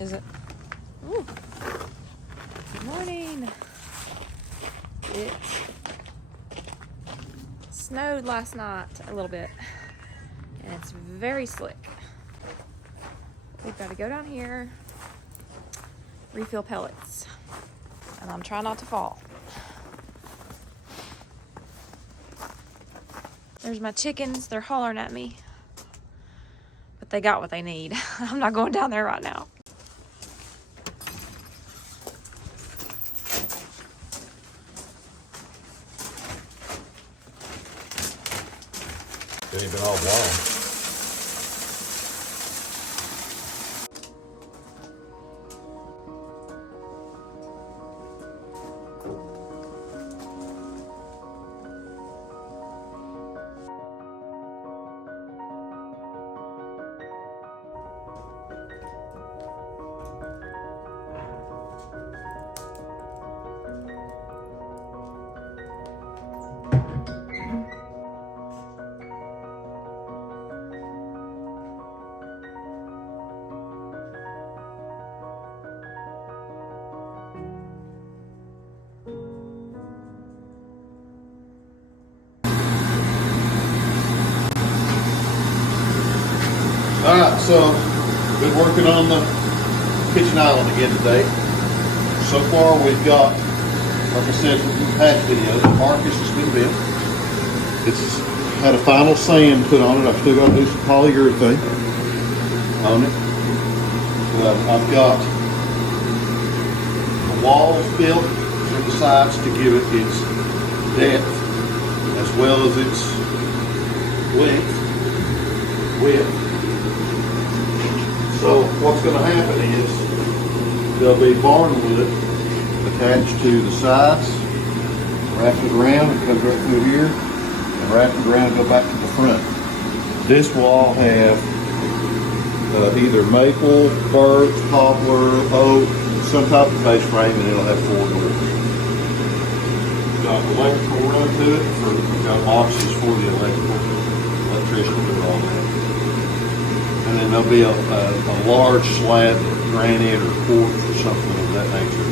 Is it? Ooh. Good morning. It snowed last night a little bit, and it's very slick. We've got to go down here, refill pellets, and I'm trying not to fall. There's my chickens. They're hollering at me, but they got what they need. I'm not going down there right now. It ain't been all wild. Alright, so been working on the kitchen island again today. So far we've got, like I said from the past videos, the Marcus has been built. It's had a final sand put on it. I've still got to do some polyurethane on it. I've got the walls built from the sides to give it its depth as well as its width. So what's going to happen is there'll be barn wood attached to the sides, wrapped it around, it comes right through here, and wrapped it around and go back to the front. This will all have either maple, birch, poplar, oak, some type of base frame, and it'll have 4 doors. Got electrical run to it, got boxes for the electrician to do all that. And then there'll be a large slab of granite or quartz or something of that nature.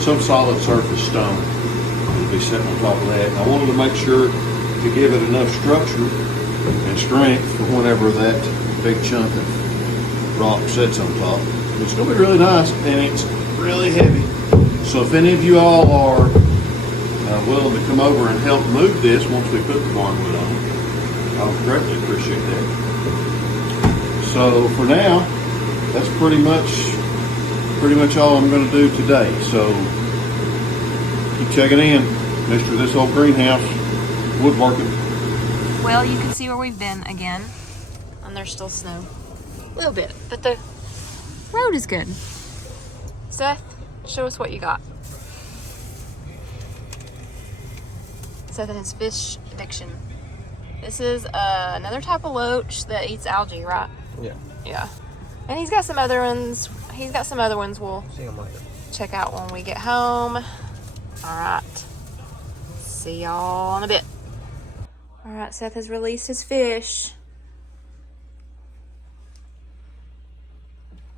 Some solid surface stone will be sitting on top of that. And I wanted to make sure to give it enough structure and strength for whenever that big chunk of rock sits on top. It's going to be really nice, and it's really heavy. So if any of you all are willing to come over and help move this once we put the barn wood on it, I would greatly appreciate that. So for now, that's pretty much all I'm going to do today. So keep checking in, Mr. This Old Greenhouse woodworking. Well, you can see where we've been again, and there's still snow. A little bit, but the road is good. Seth, show us what you got. Seth and his fish addiction. This is another type of loach that eats algae, right? Yeah. Yeah. And he's got some other ones. He's got some other ones we'll See him later. check out when we get home. All right. See y'all in a bit. All right, Seth has released his fish.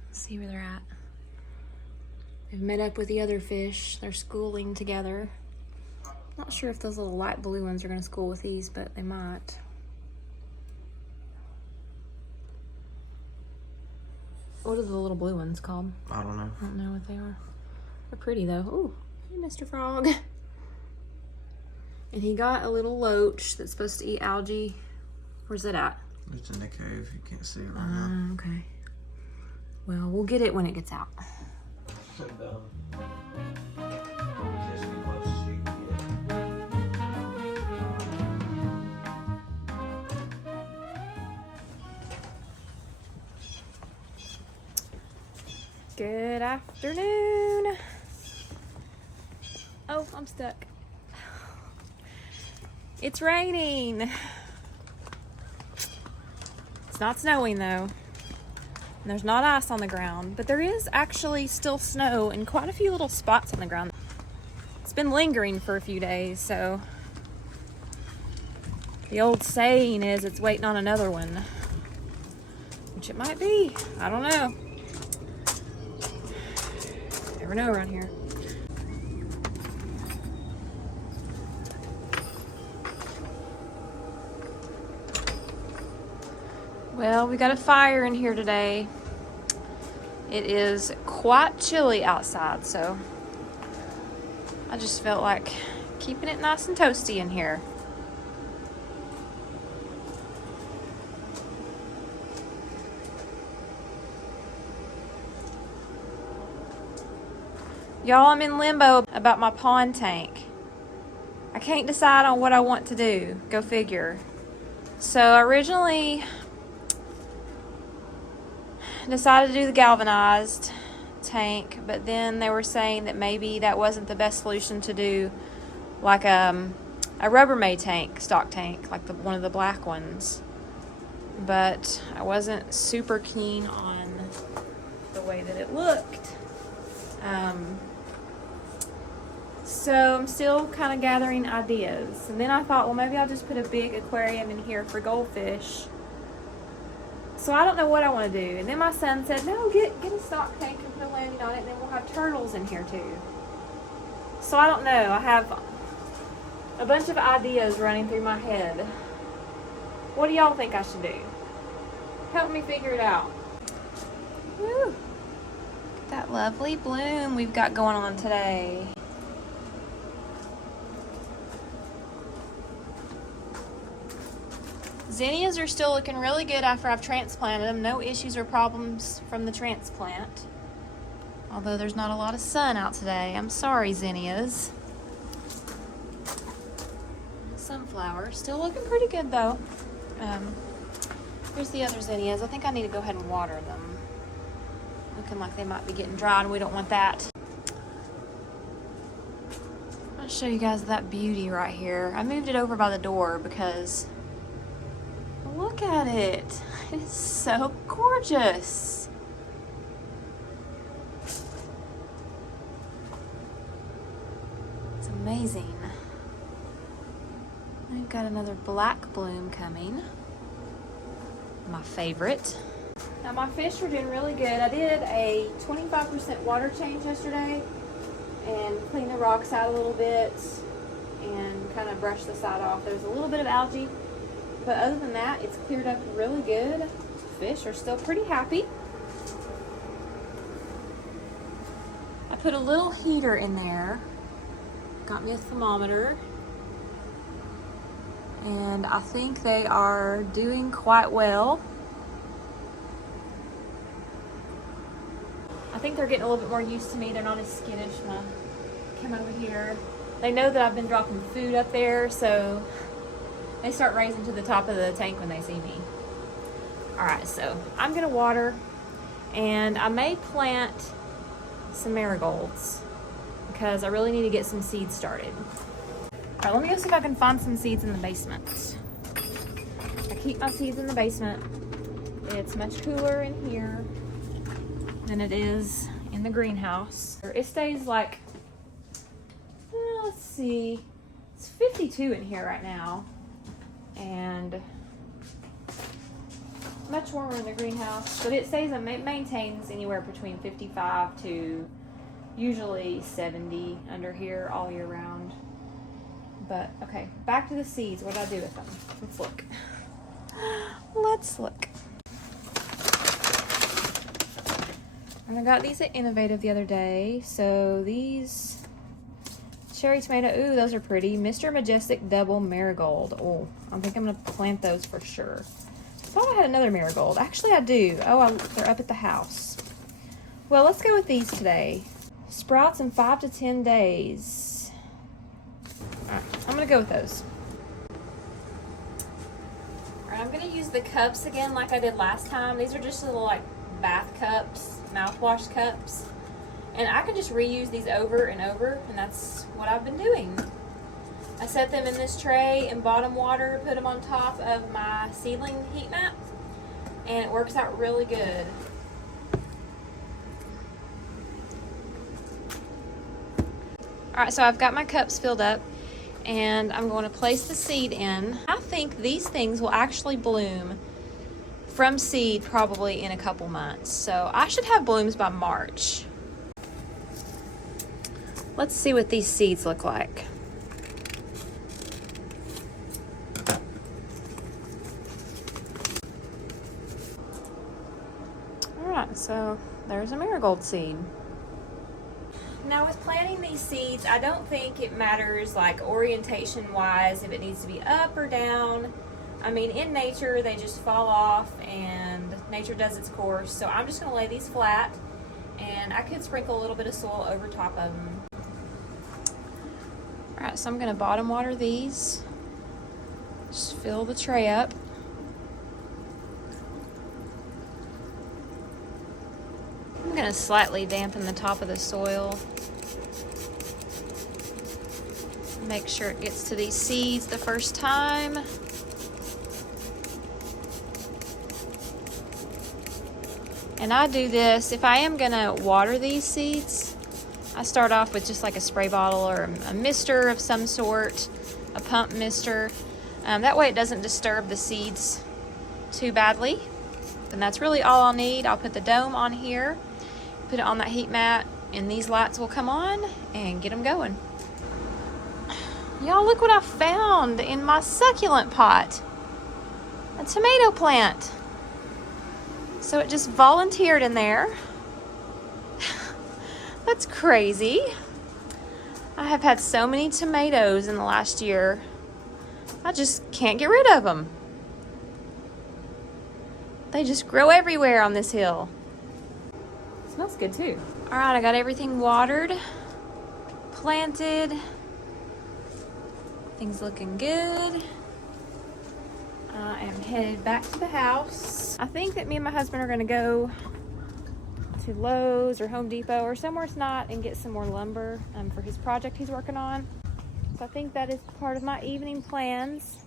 Let's see where they're at. They've met up with the other fish. They're schooling together. Not sure if those little light blue ones are going to school with these, but they might. What are the little blue ones called? I don't know. I don't know what they are. They're pretty though. Ooh, hey, Mr. Frog. And he got a little loach that's supposed to eat algae. Where's it at? It's in the cave. You can't see it right now. Okay. Well, we'll get it when it gets out. Good afternoon. Oh, I'm stuck. It's raining. It's not snowing though. And there's not ice on the ground, but there is actually still snow in quite a few little spots on the ground. It's been lingering for a few days, so the old saying is it's waiting on another one, which it might be. I don't know. Never know around here. Well, we got a fire in here today. It is quite chilly outside, so I just felt like keeping it nice and toasty in here. Y'all, I'm in limbo about my pond tank. I can't decide on what I want to do. Go figure. So originally decided to do the galvanized tank, but then they were saying that maybe that wasn't the best solution to do, like a Rubbermaid tank, stock tank, like one of the black ones. But I wasn't super keen on the way that it looked. So I'm still kind of gathering ideas. And then I thought, well, maybe I'll just put a big aquarium in here for goldfish. So I don't know what I want to do. And then my son said, no, get a stock tank and put a landing on it, and then we'll have turtles in here too. So I don't know. I have a bunch of ideas running through my head. What do y'all think I should do? Help me figure it out. Woo! Look at that lovely bloom we've got going on today. Zinnias are still looking really good after I've transplanted them. No issues or problems from the transplant. Although there's not a lot of sun out today. I'm sorry, zinnias. Sunflower, still looking pretty good though. Here's the other zinnias. I think I need to go ahead and water them. Looking like they might be getting dry, and we don't want that. I'll show you guys that beauty right here. I moved it over by the door because look at it. It is so gorgeous. It's amazing. We've got another black bloom coming. My favorite. Now my fish are doing really good. I did a 25% water change yesterday and cleaned the rocks out a little bit and kind of brushed the side off. There's a little bit of algae, but other than that, it's cleared up really good. Fish are still pretty happy. I put a little heater in there. Got me a thermometer. And I think they are doing quite well. I think they're getting a little bit more used to me. They're not as skittish when I come over here. They know that I've been dropping food up there, so they start raising to the top of the tank when they see me. Alright, so I'm gonna water, and I may plant some marigolds because I really need to get some seeds started. Alright, let me go see if I can find some seeds in the basement. I keep my seeds in the basement. It's much cooler in here than it is in the greenhouse. It stays like, let's see, it's 52 in here right now. And much warmer in the greenhouse, but it stays and maintains anywhere between 55 to usually 70 under here all year round. But okay, back to the seeds. What did I do with them? Let's look. Let's look. And I got these at Innovative the other day. So these cherry tomato, ooh, those are pretty. Mr. Majestic Double Marigold. Oh, I think I'm gonna plant those for sure. I thought I had another marigold. Actually, I do. Oh, they're up at the house. Well, let's go with these today. Sprouts in 5 to 10 days. All right, I'm gonna go with those. All right, I'm gonna use the cups again like I did last time. These are just little like bath cups, mouthwash cups. And I can just reuse these over and over, and that's what I've been doing. I set them in this tray in bottom water, put them on top of my seedling heat mat, and it works out really good. All right, so I've got my cups filled up, and I'm going to place the seed in. I think these things will actually bloom from seed probably in a couple months. So I should have blooms by March. Let's see what these seeds look like. All right, so there's a marigold seed. Now with planting these seeds, I don't think it matters like orientation wise if it needs to be up or down. I mean, in nature they just fall off and nature does its course. So I'm just gonna lay these flat, and I could sprinkle a little bit of soil over top of them. All right, so I'm gonna bottom water these. Just fill the tray up. I'm gonna slightly dampen the top of the soil. Make sure it gets to these seeds the first time. And I do this, if I am gonna water these seeds, I start off with just like a spray bottle or a mister of some sort, a pump mister. That way it doesn't disturb the seeds too badly. And that's really all I'll need. I'll put the dome on here, put it on that heat mat, and these lights will come on and get them going. Y'all, look what I found in my succulent pot. A tomato plant. So it just volunteered in there. That's crazy. I have had so many tomatoes in the last year. I just can't get rid of them. They just grow everywhere on this hill. It smells good too. All right, I got everything watered, planted. Things looking good. I am headed back to the house. I think that me and my husband are gonna go to Lowe's or Home Depot or somewhere it's not and get some more lumber for his project he's working on. So I think that is part of my evening plans,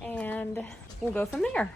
and we'll go from there.